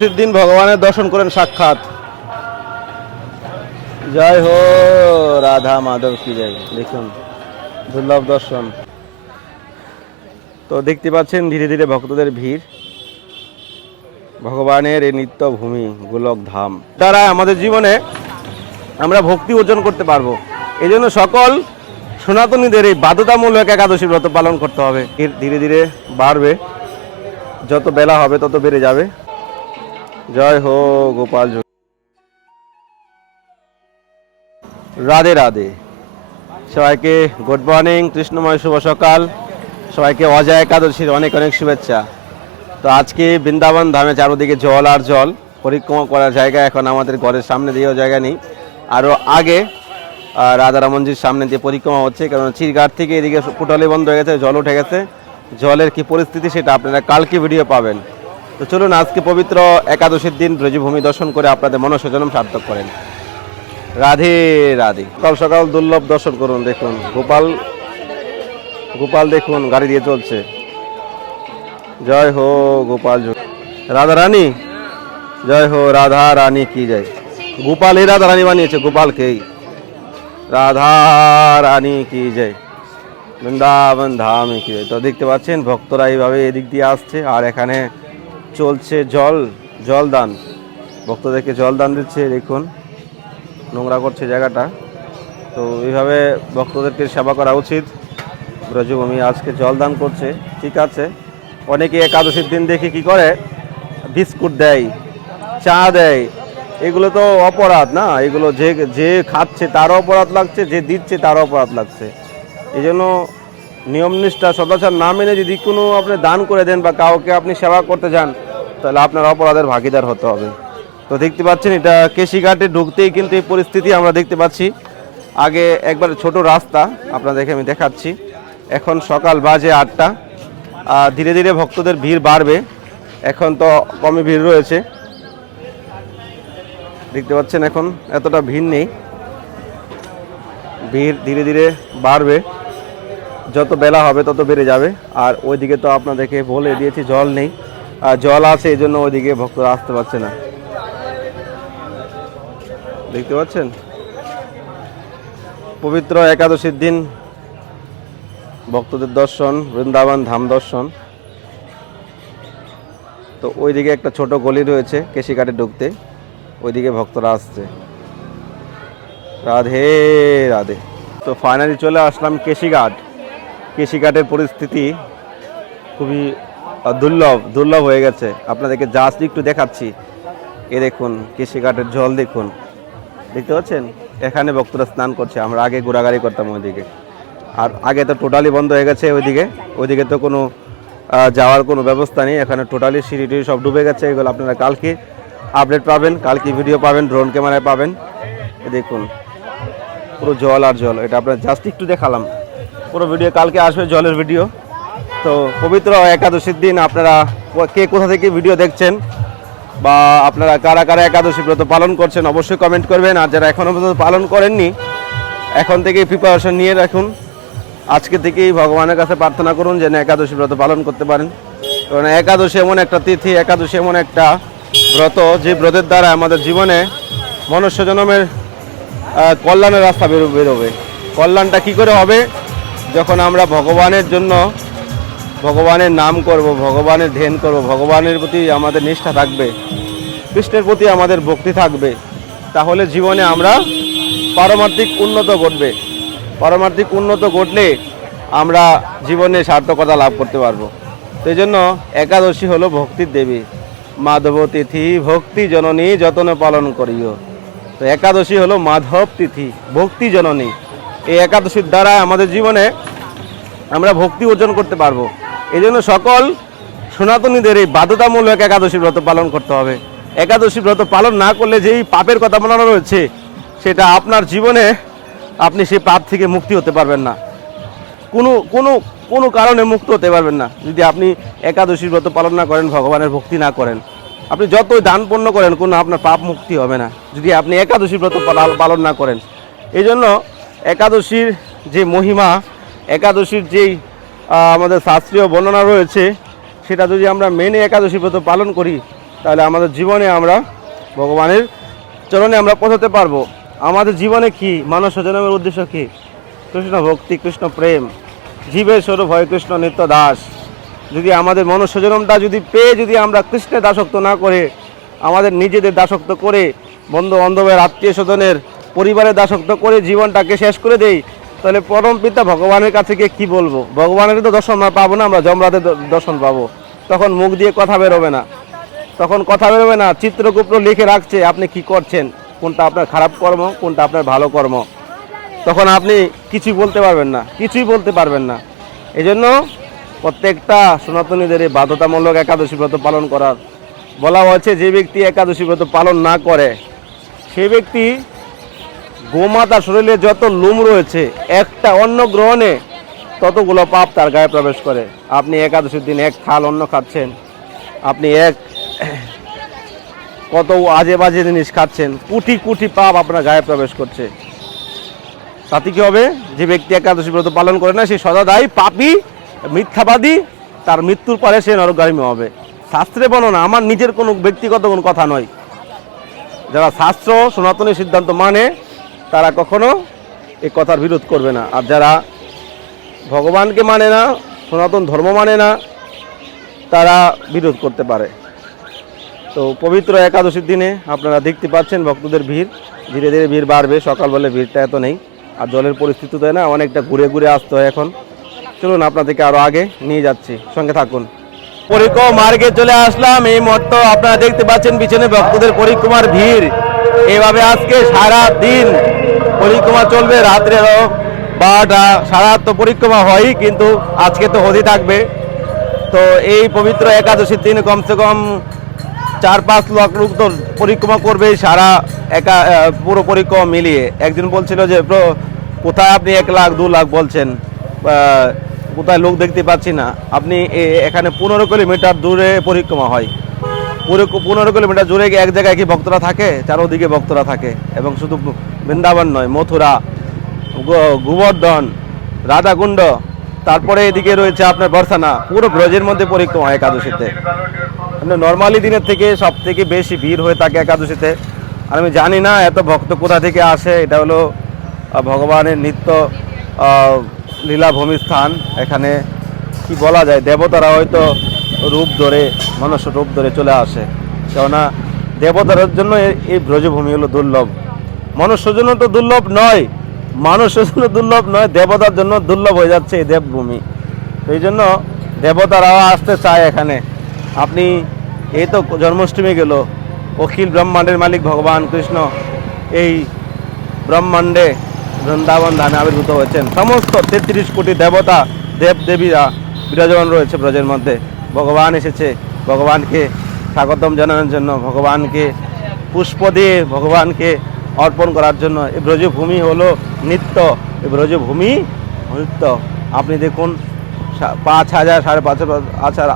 দিন ভগবানের দর্শন করেন, সাক্ষাৎ। জয় হো রাধা মাধব কি জয় দেখুন দুর্লভ দর্শন। তো দেখতে পাচ্ছেন, ধীরে ধীরে ভক্তদের ভিড়। ভগবানের এই নিত্য ভূমি গোলক ধাম। দ্বারা আমাদের জীবনে আমরা ভক্তি অর্জন করতে পারব। এই জন্য সকল সনাতনীদের এই বাধ্যতামূলক একাদশী ব্রত পালন করতে হবে। ধীরে ধীরে বাড়বে। যত বেলা হবে, তত বেড়ে যাবে। জয় হো গোপাল রাধে রাধে। সবাইকে গুড মর্নিং কৃষ্ণময় শুভ সকাল। সবাইকে অজয় একাদশীর অনেক অনেক শুভেচ্ছা। তো আজকে বৃন্দাবন ধামে চারোদিকে জল আর জল পরিক্রমা করার জায়গা এখন আমাদের ঘরের সামনে দিয়েও জায়গা নেই। আরও আগে আহ, রাধারামনজির সামনে দিয়ে পরিক্রমা হচ্ছে কারণ চিরঘাট থেকে এদিকে পুটলি বন্ধ হয়ে গেছে জল উঠে গেছে। জলের কি পরিস্থিতি সেটা আপনারা কালকে ভিডিও পাবেন। তো চলুন, আজকে পবিত্র একাদশীর দিন ব্রজভূমি দর্শন করে আপনাদের মনসজনম সার্থক করেন। রাধে রাধে। সকাল সকাল দুর্লভ দর্শন করুন, দেখুন। গোপাল গোপাল দেখুন, গাড়ি দিয়ে চলছে। জয় হো গোপাল রাধা রানী? জয় হো রাধা রানী কি জয়। গোপাল এই রাধা রানী বানিয়েছে, গোপালকেই। রাধা রানী কি জয়। বৃন্দাবন ধাম কি জয়। তো দেখতে পাচ্ছেন, ভক্তরা এইভাবে এদিক দিয়ে আসছে, আর এখানে চলছে জল জল দান ভক্তদেরকে জল দান দিচ্ছে, দেখুন, নোংরা করছে জায়গাটা। তো এইভাবে ভক্তদেরকে সেবা করা উচিত। ব্রজভূমি আজকে জল দান করছে, ঠিক আছে। অনেকে একাদশীর দিন দেখে কি করে? বিস্কুট দেয়, চা দেয়। এগুলো তো অপরাধ না? এগুলো যে যে খাচ্ছে তারও অপরাধ লাগছে, যে দিচ্ছে তারও অপরাধ লাগছে। এই জন্য নিয়মনিষ্ঠা সদাচার না মেনে যদি কোনো আপনি দান করে দেন বা কাউকে আপনি সেবা করতে যান, তাহলে আপনার অপরাধের ভাগিদার হতে হবে। তো দেখতে পাচ্ছেন, এটা কেশিঘাটে ঢুকতেই কিন্তু এই পরিস্থিতি আমরা দেখতে পাচ্ছি। আগে একবার ছোট রাস্তা, আপনাদেরকে আমি দেখাচ্ছি। এখন সকাল বাজে আটটা ধীরে ধীরে ভক্তদের ভিড় বাড়বে। এখন তো কমই ভিড় রয়েছে। দেখতে পাচ্ছেন এখন এতটা ভিড় নেই। ভিড় ধীরে ধীরে বাড়বে। যত বেলা হবে তত বেড়ে যাবে। আর ওইদিকে তো আপনাদেরকে বলে দিয়েছি, জল নেই। আর জল আছে, এই জন্য ওইদিকে ভক্তরা আসতে পারছে না। দেখতে পাচ্ছেন? পবিত্র একাদশীর দিন ভক্তদের দর্শন, বৃন্দাবন ধাম দর্শন। তো ওইদিকে একটা ছোট গলি রয়েছে, কেশিঘাটে ঢুকতে। ওইদিকে ভক্তরা আসছে। রাধে রাধে। তো ফাইনালি চলে আসলাম কেশিঘাট। কেশিঘাটের পরিস্থিতি খুবই দুর্লভ দুর্লভ হয়ে গেছে। আপনাদেরকে জাস্ট একটু দেখাচ্ছি। এ দেখুন কেশিঘাটের জল দেখুন। দেখতে পাচ্ছেন? এখানে ভক্তরা স্নান করছে। আমরা আগে ঘোরাঘুরি করতাম ওইদিকে। আর আগে তো টোটালি বন্ধ হয়ে গেছে ওইদিকে। ওইদিকে তো কোনো যাওয়ার কোনো ব্যবস্থা নেই। এখানে টোটালি সিঁড়ি টিড়ি সব ডুবে গেছে। এগুলো আপনারা কালকে আপডেট পাবেন, কালকে ভিডিও পাবেন ড্রোন ক্যামেরায় পাবেন। দেখুন, পুরো জল আর জল। এটা আপনার জাস্ট একটু দেখালাম। পুরো ভিডিও কালকে আসবে, জলের ভিডিও তো পবিত্র একাদশীর দিন আপনারা কে কোথা থেকে ভিডিও দেখছেন বা আপনারা কারা কারা একাদশী ব্রত পালন করছেন অবশ্যই কমেন্ট করবেন। আর যারা এখনও পর্যন্ত পালন করেননি, এখন থেকেই প্রিপারেশন নিয়ে রাখুন। আজকে থেকেই ভগবানের কাছে প্রার্থনা করুন যেন একাদশী ব্রত পালন করতে পারেন। কারণ একাদশী এমন একটা তিথি, একাদশী এমন একটা ব্রত যে ব্রতের দ্বারা আমাদের জীবনে মনুষ্য জন্মের কল্যাণের রাস্তা বেরো, বেরোবে। কল্যাণটা কি করে হবে? যখন আমরা ভগবানের জন্য ভগবানের নাম করব, ভগবানের ধ্যান করব, ভগবানের প্রতি আমাদের নিষ্ঠা থাকবে, কৃষ্ণের প্রতি আমাদের ভক্তি থাকবে, তাহলে জীবনে আমরা পারমার্থিক উন্নত ঘটবে। পারমার্থিক উন্নত ঘটলে আমরা জীবনে সার্থকতা লাভ করতে পারব। সেই জন্য একাদশী হলো ভক্তির দেবী। মাধব তিথি, ভক্তি জননী যতন পালন করিও। তো একাদশী হলো মাধব তিথি, ভক্তি জননী। এই একাদশীর দ্বারা আমাদের জীবনে আমরা ভক্তি অর্জন করতে পারব। এই জন্য সকল সনাতনীদের এই বাধ্যতামূলক একাদশী ব্রত পালন করতে হবে। একাদশী ব্রত পালন না করলে যেই পাপের কথা বলানো রয়েছে, সেটা আপনার জীবনে আপনি সেই পাপ থেকে মুক্তি হতে পারবেন না। কোনো কোনো কোনো কারণে মুক্ত হতে পারবেন না। যদি আপনি একাদশী ব্রত পালন না করেন, ভগবানের ভক্তি না করেন, আপনি যতই দান পণ্য করেন, কোনো আপনার পাপ মুক্তি হবে না। যদি আপনি একাদশী ব্রত পালন না করেন, এই জন্য একাদশীর যে মহিমা, একাদশীর যেই আমাদের শাস্ত্রীয় বর্ণনা রয়েছে, সেটা যদি আমরা মেনে একাদশী ব্রত পালন করি, তাহলে আমাদের জীবনে আমরা ভগবানের চরণে আমরা পৌঁছাতে পারব। আমাদের জীবনে কি? মানব জন্মের উদ্দেশ্য কী? কৃষ্ণ ভক্তি, কৃষ্ণ প্রেম। জীবের স্বরূপ হয় কৃষ্ণ নিত্য দাস। যদি আমাদের মনুষ্য জন্মটা যদি পেয়ে যদি আমরা কৃষ্ণের দাসত্ব না করে, আমাদের নিজেদের দাসত্ব করে বন্ধু বান্ধবের আত্মীয় স্বজনের পরিবারের দাসত্ব করে জীবনটাকে শেষ করে দেই, তাহলে পরম পিতা ভগবানের কাছে গিয়ে কী বলব? ভগবানের তো দর্শন পাবো না, আমরা যমরাদের দর্শন পাবো। তখন মুখ দিয়ে কথা বেরোবে না। তখন কথা বেরোবে না, চিত্রগুপ্ত লিখে রাখছে, আপনি কি করছেন? কোনটা আপনার খারাপ কর্ম, কোনটা আপনার ভালো কর্ম? তখন আপনি কিছুই বলতে পারবেন না, কিছুই বলতে পারবেন না। এই জন্য প্রত্যেকটা সনাতনীদের বাধ্যতামূলক একাদশী ব্রত পালন করার। বলা হয়েছে, যে ব্যক্তি একাদশী ব্রত পালন না করে, সে ব্যক্তি গোমাতার শরীরে যত লোম রয়েছে, একটা অন্য গ্রহণে ততগুলো পাপ তার গায়ে প্রবেশ করে। আপনি একাদশীর দিন এক থাল অন্ন খাচ্ছেন, আপনি এক কত আজে বাজে জিনিস খাচ্ছেন, কোটি কোটি পাপ আপনার গায়ে প্রবেশ করছে। তাতে কি হবে? যে ব্যক্তি একাদশী ব্রত পালন করে না, সে সদাদায়ী পাপী, মিথ্যাবাদী, তার মৃত্যুর পরে সে নরকগামী হবে। শাস্ত্রে বর্ণনা আমার নিজের কোনো ব্যক্তিগত কোনো কথা নয়। যারা শাস্ত্র, সনাতনী সিদ্ধান্ত মানে তারা কখনো এই কথার বিরোধ করবে না। আর যারা ভগবানকে মানে না, সনাতন ধর্ম মানে না, তারা বিরোধ করতে পারে। তো পবিত্র একাদশীর দিনে আপনারা দেখতে পাচ্ছেন ভক্তদের ভিড়। ধীরে ধীরে ভিড় বাড়বে সকালবেলা ভিড়টা এত নেই। আর জলের পরিস্থিতি তো না, অনেকটা ঘুরে ঘুরে আসতে হয় এখন। চলুন আপনাদেরকে আরও আগে নিয়ে যাচ্ছি, সঙ্গে থাকুন। পরিক্রমা মার্গে চলে আসলাম, এই মঠটা আপনারা দেখতে পাচ্ছেন পিছনে ভক্তদের পরিক্রমার ভিড়। এভাবে আজকে সারা দিন পরিক্রমা চলবে রাত্রেরও বারোটা সারা তো পরিক্রমা হয়ই কিন্তু আজকে তো হতে থাকবে। তো এই পবিত্র একাদশীর দিন কমসে কম চার পাঁচ লাখ লোক তো পরিক্রমা করবে, সারা একা পুরো পরিক্রমা মিলিয়ে। একজন বলছিল যে কোথায় আপনি এক লাখ, দু লাখ বলছেন? কোথায় লোক দেখতে পাচ্ছি না। আপনি এখানে পনেরো কিলোমিটার দূরে পরিক্রমা হয়। পুরো পনেরো কিলোমিটার জুড়ে এক জায়গায় কি ভক্তরা থাকে? চারোদিকে ভক্তরা থাকে এবং শুধু বৃন্দাবন নয়, মথুরা গোবর্ধন, রাধাকুণ্ড। তারপরে এদিকে রয়েছে আপনার বর্ষানা, পুরো ব্রজের মধ্যে পরিক্রমা হয় একাদশীতে। নর্মালি দিনের থেকে সব থেকে বেশি ভিড় হয়ে থাকে একাদশীতে। আর আমি জানি না এত ভক্ত কোথা থেকে আসে, এটা হলো ভগবানের নিত্য লীলাভূমি স্থান। এখানে কি বলা যায়, দেবতারা হয়তো রূপ ধরে মানুষ রূপ ধরে চলে আসে। কেননা দেবতার জন্য এই ব্রজভূমি হলো দুর্লভ। মনুষ্যর জন্য তো দুর্লভ নয়। মানুষের জন্য দুর্লভ নয়, দেবতার জন্য দুর্লভ হয়ে যাচ্ছে এই দেবভূমি। এই জন্য দেবতারাও আসতে চায় এখানে। আপনি এই তো জন্মাষ্টমী গেল। অখিল ব্রহ্মাণ্ডের মালিক ভগবান কৃষ্ণ এই ব্রহ্মাণ্ডে বৃন্দাবন ধামে আবির্ভূত হয়েছেন। সমস্ত তেত্রিশ কোটি দেবতা দেব দেবীরা বিরাজমান রয়েছে ব্রজের মধ্যে। ভগবান এসেছে, ভগবানকে স্বাগতম জানানোর জন্য, ভগবানকে পুষ্প দিয়ে, ভগবানকে অর্পণ করার জন্য। এই ব্রজভূমি হলো নিত্য। এই ব্রজভূমি নিত্য। আপনি দেখুন পাঁচ হাজার, সাড়ে পাঁচ হাজার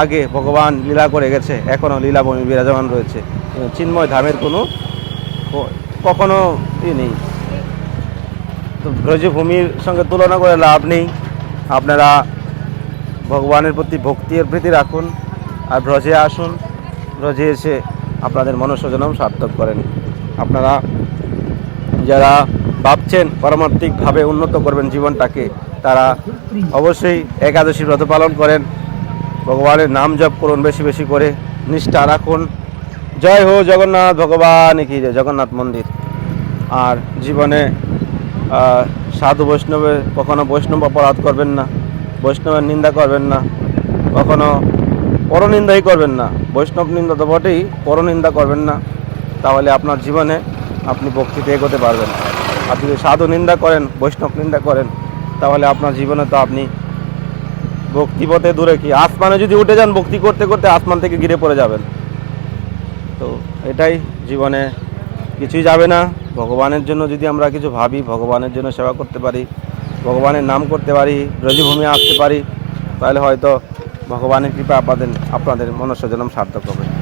আগে ভগবান লীলা করে গেছে। এখনও লীলাভূমি বিরাজমান রয়েছে। চিন্ময় ধামের কোনো কখনো ই নেই। তো ব্রজভূমির সঙ্গে তুলনা করে লাভ নেই। আপনারা ভগবানের প্রতি ভক্তি আর প্রীতি রাখুন আর ব্রজে আসুন। ব্রজে এসে আপনাদের মনস্বজনম সার্থক করেন। আপনারা যারা ভাবছেন পারমার্থিকভাবে উন্নত করবেন জীবনটাকে, তারা অবশ্যই একাদশী ব্রত পালন করেন। ভগবানের নাম জপ করুন বেশি বেশি করে, নিষ্ঠা রাখুন। জয় হো জগন্নাথ ভগবান, কি জগন্নাথ মন্দির। আর জীবনে সাধু বৈষ্ণবে কখনো বৈষ্ণব অপরাধ করবেন না, বৈষ্ণবের নিন্দা করবেন না, কখনো পরনিন্দাই করবেন না। বৈষ্ণব নিন্দা তো বটেই, পরনিন্দা করবেন না। তাহলে আপনার জীবনে আপনি ভক্তিতে এগোতে পারবেন আর যদি সাধু নিন্দা করেন, বৈষ্ণব নিন্দা করেন, তাহলে আপনার জীবনে তো আপনি ভক্তিপথে দূরে কি? আসমানে যদি উঠে যান ভক্তি করতে করতে, আসমান থেকে গিরে পড়ে যাবেন। তো এটাই জীবনে কিছুই যাবে না। ভগবানের জন্য যদি আমরা কিছু ভাবি, ভগবানের জন্য সেবা করতে পারি, ভগবানের নাম করতে পারি, ব্রজভূমি আসতে পারি, তাহলে হয়তো ভগবানের কৃপা আপনাদের আপনাদের মনুষ্য জন্ম সার্থক হবে।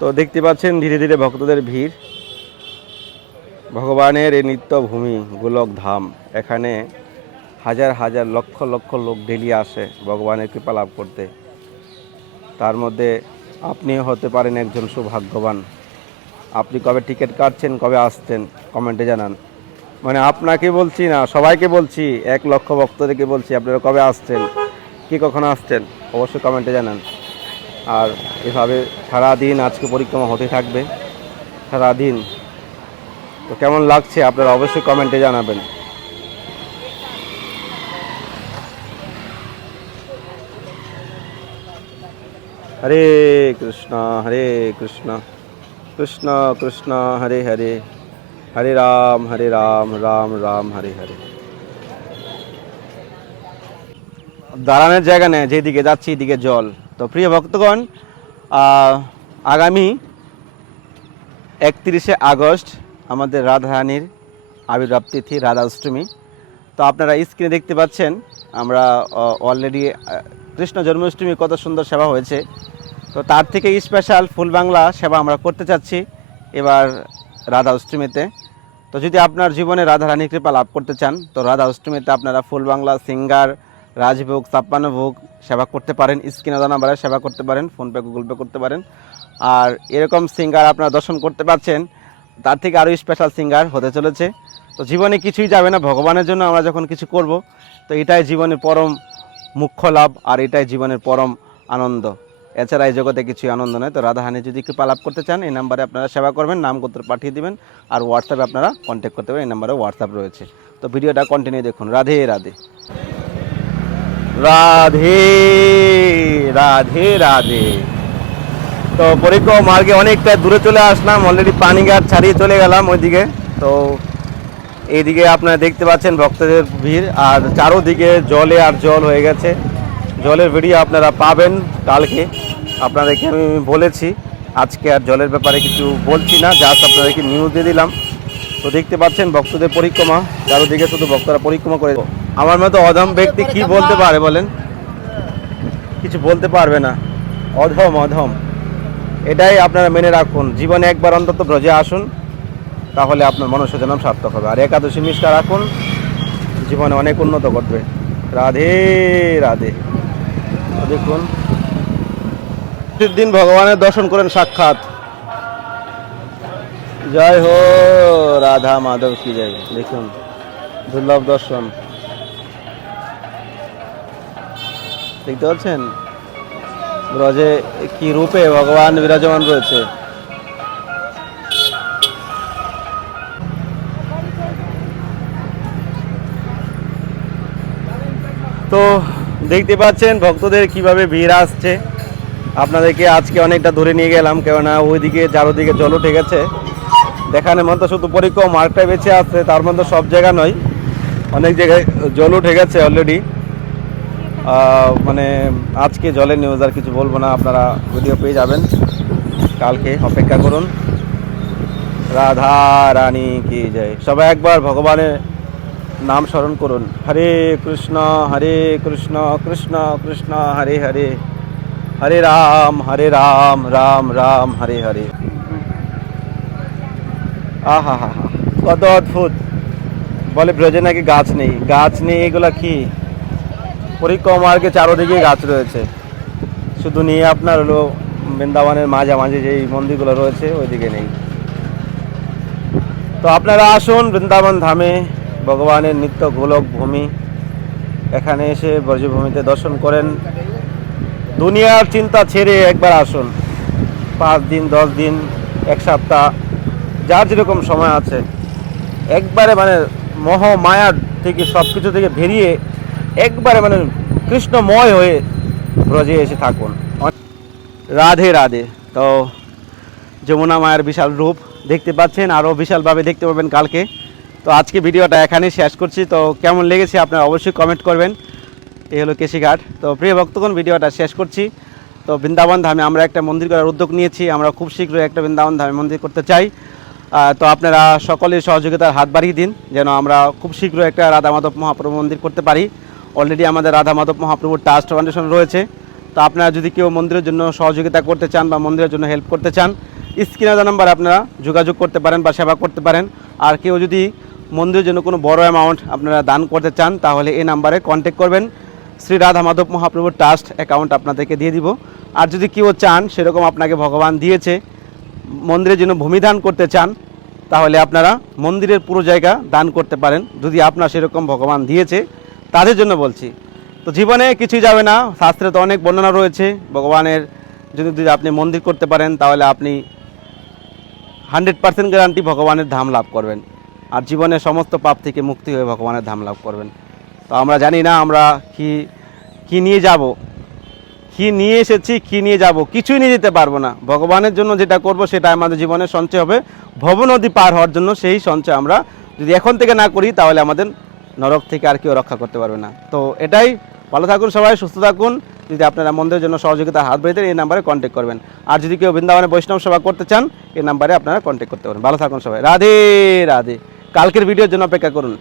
তো দেখতে পাচ্ছেন ধীরে ধীরে ভক্তদের ভিড়। ভগবানের এই নিত্য ভূমি গোলক ধাম, এখানে হাজার হাজার লক্ষ লক্ষ লোক ডেলি আসে ভগবানের কৃপা লাভ করতে। তার মধ্যে আপনিও হতে পারেন একজন সৌভাগ্যবান। আপনি কবে টিকিট কাটছেন, কবে আসছেন, কমেন্টে জানান। মানে আপনাকে বলছি না, সবাইকে বলছি, এক লক্ষ ভক্তদেরকে বলছি, আপনারা কবে আসছেন, কি কখন আসছেন, অবশ্যই কমেন্টে জানান। আর এভাবে সারাদিন আজকে পরিক্রমা হতে থাকবে। সারাদিন। তো কেমন লাগছে আপনারা অবশ্যই কমেন্টে জানাবেন। হরে কৃষ্ণ হরে কৃষ্ণ। কৃষ্ণ কৃষ্ণ, হরে হরে। হরে রাম হরে রাম রাম রাম, হরে হরে। দাঁড়ানোর জায়গা নেই, যেদিকে যাচ্ছি এদিকে জল। তো প্রিয় ভক্তগণ আগামী একত্রিশে আগস্ট আমাদের রাধারানীর আবির্ভাব তিথি, রাধা অষ্টমী। তো আপনারা স্ক্রিনে দেখতে পাচ্ছেন, আমরা অলরেডি কৃষ্ণ জন্মাষ্টমী কত সুন্দর সেবা হয়েছে। তো তার থেকে স্পেশাল ফুল বাংলা সেবা আমরা করতে চাচ্ছি এবার রাধা অষ্টমীতে। তো যদি আপনার জীবনে রাধারানী কৃপা লাভ করতে চান, তো রাধা অষ্টমীতে আপনারা ফুল বাংলা, সিঙ্গার রাজভোগ ছাপ্পান্ন ভোগ সেবা করতে পারেন। স্ক্রিনে নাম্বারে সেবা করতে পারেন, ফোনপে, গুগল পে করতে পারেন। আর এরকম সিঙ্গার আপনারা দর্শন করতে পারছেন, তার থেকে আরও স্পেশাল সিঙ্গার হতে চলেছে। তো জীবনে কিছুই যাবে না, ভগবানের জন্য আমরা যখন কিছু করব, তো এটাই জীবনের পরম মুখ্য লাভ আর এটাই জীবনের পরম আনন্দ। এছাড়া এই জগতে কিছুই আনন্দ নয়। তো রাধাহানি যদি কৃপা লাভ করতে চান, এই নাম্বারে আপনারা সেবা করবেন নাম গোত্র পাঠিয়ে দিবেন আর হোয়াটসঅ্যাপে আপনারা কন্ট্যাক্ট করতে পারেন, এই নাম্বারে হোয়াটসঅ্যাপ রয়েছে। তো ভিডিওটা কন্টিনিউ দেখুন। রাধে রাধে। রাধে রাধে রাধে। তো পরিক্রমা মার্গে অনেকটা দূরে চলে আসলাম অলরেডি পানিঘাট ছাড়িয়ে চলে গেলাম ওইদিকে। তো এইদিকে আপনারা দেখতে পাচ্ছেন ভক্তদের ভিড়, আর চারোদিকে জলে আর জল হয়ে গেছে। জলের ভিডিও আপনারা পাবেন কালকে। আপনাদেরকে আমি বলেছি, আজকে আর জলের ব্যাপারে কিছু বলছি না জাস্ট আপনাদেরকে নিউজ দিয়ে দিলাম। তো দেখতে পাচ্ছেন ভক্তদের পরিক্রমা, চারোদিকে শুধু ভক্তরা পরিক্রমা করে। আমার মতো অধম ব্যক্তি কি বলতে পারে বলেন? কিছু বলতে পারবে না। অধম অধম। এটাই আপনারা মেনে রাখুন। জীবনে একবার অন্তত ব্রজে আসুন, তাহলে আপনার মনুষ্য জন্ম সার্থক হবে। আর একাদশী নিষ্ঠা রাখুন, জীবনে অনেক উন্নত করবে রাধে রাধে। দেখুন। দিন ভগবানের দর্শন করেন সাক্ষাৎ। জয় হো, রাধা মাধব কি জয়। দেখুন দুর্লভ দর্শন। দেখতে পাচ্ছেন? ব্রজে কি রূপে ভগবান বিরাজমান রয়েছে? তো দেখতে পাচ্ছেন, ভক্তদের কীভাবে ভিড় আসছে। আপনাদেরকে আজকে অনেকটা ধরে নিয়ে গেলাম, কেননা ওইদিকে, চারোদিকে জল উঠে গেছে দেখানোর মতো শুধু পরিক্রম মার্কটাই বেঁচে আছে, তার মধ্যে সব জায়গা নয়। অনেক জায়গায় জল উঠে গেছে অলরেডি মানে আজকে জলের নিউজ আর কিছু বলব না, আপনারা ভিডিও পেয়ে যাবেন। কালকে অপেক্ষা করুন। রাধা রানী কি জয়। সবাই একবার ভগবানের নাম স্মরণ করুন। হরে কৃষ্ণ হরে কৃষ্ণ কৃষ্ণ কৃষ্ণ, হরে হরে। হরে রাম হরে রাম রাম রাম, হরে হরে। আহা হা হা কত অদ্ভুত। বলে ব্রজে নাকি গাছ নেই। গাছ নেই, এগুলা কি? পরিক্রমা মার্গে চারোদিকে গাছ রয়েছে। শুধু নিয়ে আপনার হলো বৃন্দাবনের মাঝামাঝি যেই মন্দিরগুলো রয়েছে, ওইদিকে নেই। তো আপনারা আসুন বৃন্দাবন ধামে, ভগবানের নিত্য গোলক ভূমি। এখানে এসে ব্রজভূমিতে দর্শন করেন। দুনিয়ার চিন্তা ছেড়ে একবার আসুন। পাঁচ দিন, দশ দিন, এক সপ্তাহ। যার যেরকম সময় আছে, একবারে মানে মহ মায়ার থেকে সব কিছু থেকে বেরিয়ে একবারে মানে কৃষ্ণময় হয়ে ব্রজে এসে থাকুন। রাধে রাধে। তো যমুনা মায়ের বিশাল রূপ দেখতে পাচ্ছেন আরও বিশালভাবে দেখতে পাবেন কালকে। তো আজকে ভিডিওটা এখানেই শেষ করছি। তো কেমন লেগেছে আপনারা অবশ্যই কমেন্ট করবেন। এই হলো কেশিঘাট। তো প্রিয় ভক্তগণ, ভিডিওটা শেষ করছি। তো বৃন্দাবন ধামে আমরা একটা মন্দির করার উদ্যোগ নিয়েছি। আমরা খুব শীঘ্রই একটা বৃন্দাবন ধামে মন্দির করতে চাই। তো আপনারা সকলের সহযোগিতার হাত বাড়িয়ে দিন, যেন আমরা খুব শীঘ্র একটা রাধা মাধব মহাপ্রভু মন্দির করতে পারি। অলরেডি আমাদের রাধা মাধব মহাপ্রভুর ট্রাস্ট ফাউন্ডেশন রয়েছে। তো আপনারা যদি কেউ মন্দিরের জন্য সহযোগিতা করতে চান বা মন্দিরের জন্য হেল্প করতে চান স্ক্রিনে নাম্বার আপনারা যোগাযোগ করতে পারেন বা সেবা করতে পারেন। আর কেউ যদি মন্দিরের জন্য কোনো বড় অ্যামাউন্ট আপনারা দান করতে চান, তাহলে এই নাম্বারে কন্ট্যাক্ট করবেন। শ্রী রাধা মাধব মহাপ্রভুর ট্রাস্ট অ্যাকাউন্ট আপনাদেরকে দিয়ে দিব। আর যদি কেউ চান, সেরকম আপনাকে ভগবান দিয়েছে মন্দিরের জন্য ভূমিদান করতে চান, তাহলে আপনারা মন্দিরের পুরো জায়গা দান করতে পারেন। যদি আপনার সেরকম ভগবান দিয়েছে, তাদের জন্য বলছি। তো জীবনে কিছুই যাবে না, শাস্ত্রে তো অনেক বর্ণনা রয়েছে, ভগবানের যদি যদি আপনি মন্দির করতে পারেন, তাহলে আপনি হান্ড্রেড পার্সেন্ট গ্যারান্টি ভগবানের ধাম লাভ করবেন। আর জীবনের সমস্ত পাপ থেকে মুক্তি হয়ে ভগবানের ধাম লাভ করবেন। তো আমরা জানি না আমরা কি কি নিয়ে যাব। কি নিয়ে এসেছি, কি নিয়ে যাব, কিছুই নিয়ে যেতে পারব না। ভগবানের জন্য যেটা করব, সেটা আমাদের জীবনের সঞ্চয় হবে। ভব নদী পার হওয়ার জন্য সেই সঞ্চয় আমরা যদি এখন থেকে না করি, তাহলে আমাদের নরক থেকে আর কেউ রক্ষা করতে পারবে না। তো এটাই, ভালো থাকুন সবাই, সুস্থ থাকুন। যদি আপনারা মন্দিরের জন্য সহযোগিতা হাত বাড়িতে এই নাম্বারে কন্ট্যাক্ট করবেন। আর যদি কেউ বৃন্দাবনে বৈষ্ণব সেবা করতে চান, এই নাম্বারে আপনারা কন্ট্যাক্ট করতে পারেন। ভালো থাকুন সবাই। রাধে রাধে। কালকের ভিডিওর জন্য অপেক্ষা করুন।